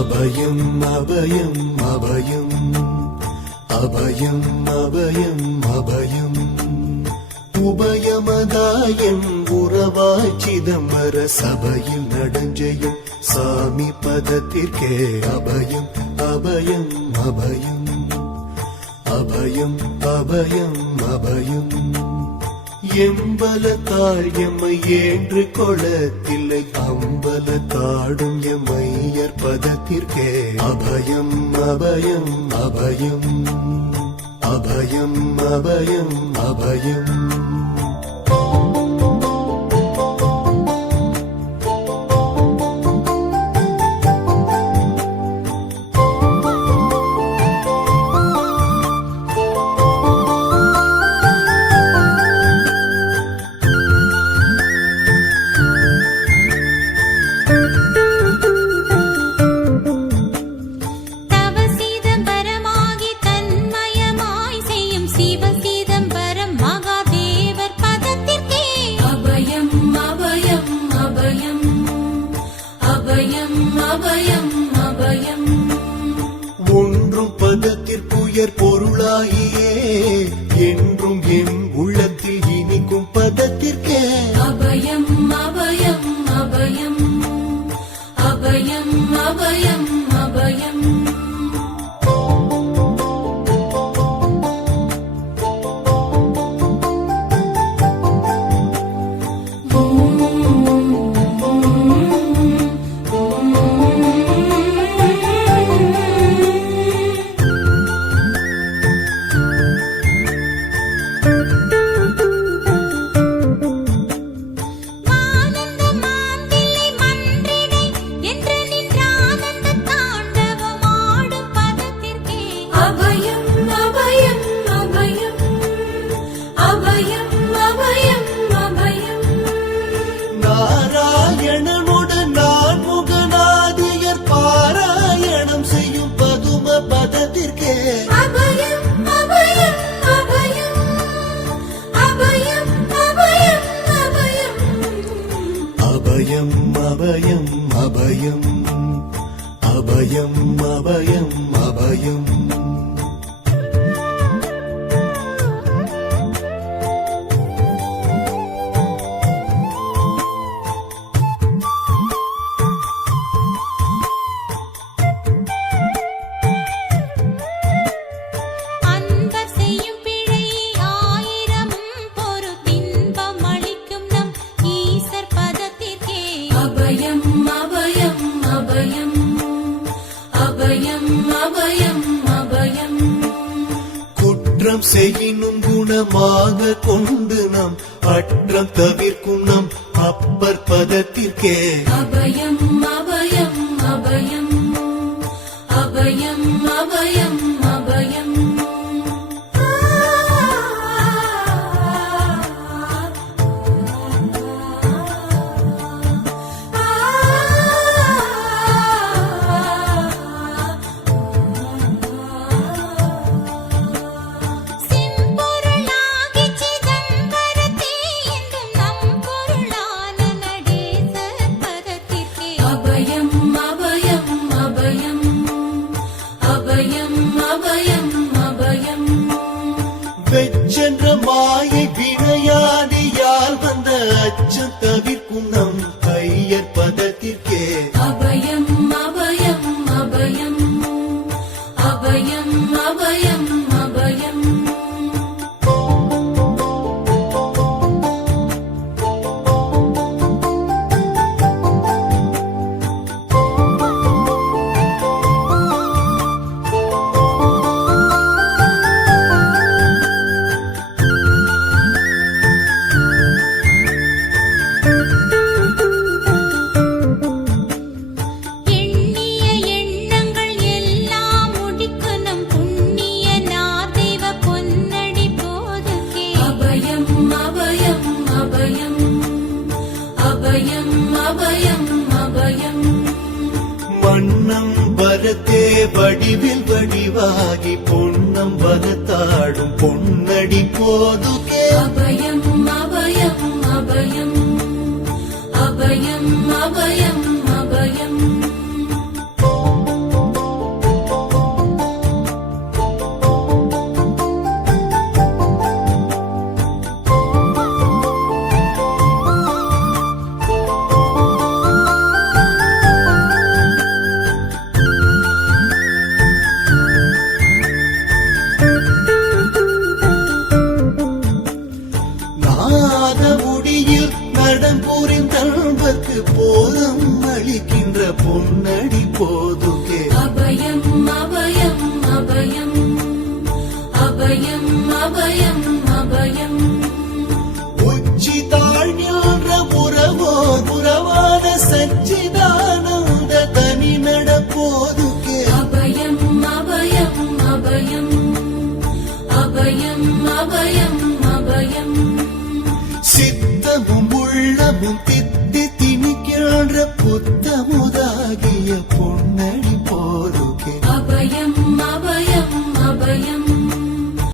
அபயம் அபயம் அபயம் அபயம் அபயம் அபயம் உபயமதாயம் உறவாய் சிதம்பர சபையில் நடஞ்செய்யும் சாமி பதத்திற்கே அபயம் அபயம் அபயம் அபயம் அபயம் அபயம் எம்பலத்தாள் எம்மை ஏன்று கொளத்தில்லை அம்பலத்தாடும் எம்மையர் பதத்திற்கே அபயம் அபயம் அபயம் அபயம் அபயம் அபயம் ஒன்றும் பதத்திற்குயர் பொருளாகியே என்றும் என் உள்ளத்தில் இனிக்கும் பதத்திற்கே அபயம் அபயம் அபயம் அபயம் அபயம் அபயம் நாராயணனுடன் நான் முகநாதியர் பாராயணம் செய்யும் பதும பதத்திற்கே அபயம் அபயம் அபயம் அபயம் அபயம் அபயம் அபயம் அபயம் அபயம் அபயம் அபயம் அபயம் குற்றம் செய்யினும் குணமாக கொண்டு நாம் அற்றம் தவிர்க்கும் நம் அப்பர் பதத்திற்கே அபயம் அபயம் அபயம் அபயம் அபயம் அபயம் வெச்சென்ற மாயை வினையாடியால் வந்த அச்சம் தவிர்க்கும் நம் ஐயர் பதத்திற்கே அபயம் அபயம் அபயம் அபயம் அபயம் அபயம் மன்னம் வரத்தே வடிவில் வடிவாகி பொன்னம் வரத்தாடும் பொன்னடி போதுகே அபயம் அபயம் அபயம் அபயம் அபயம் அபயம் மாத முடியில் நடம் புரிந்தல்வர்க்கு போதம் அளிக்கின்ற பொன்னடி போதுகே அபயம் அபயம் அபயம் அபயம் அபயம் அபயம்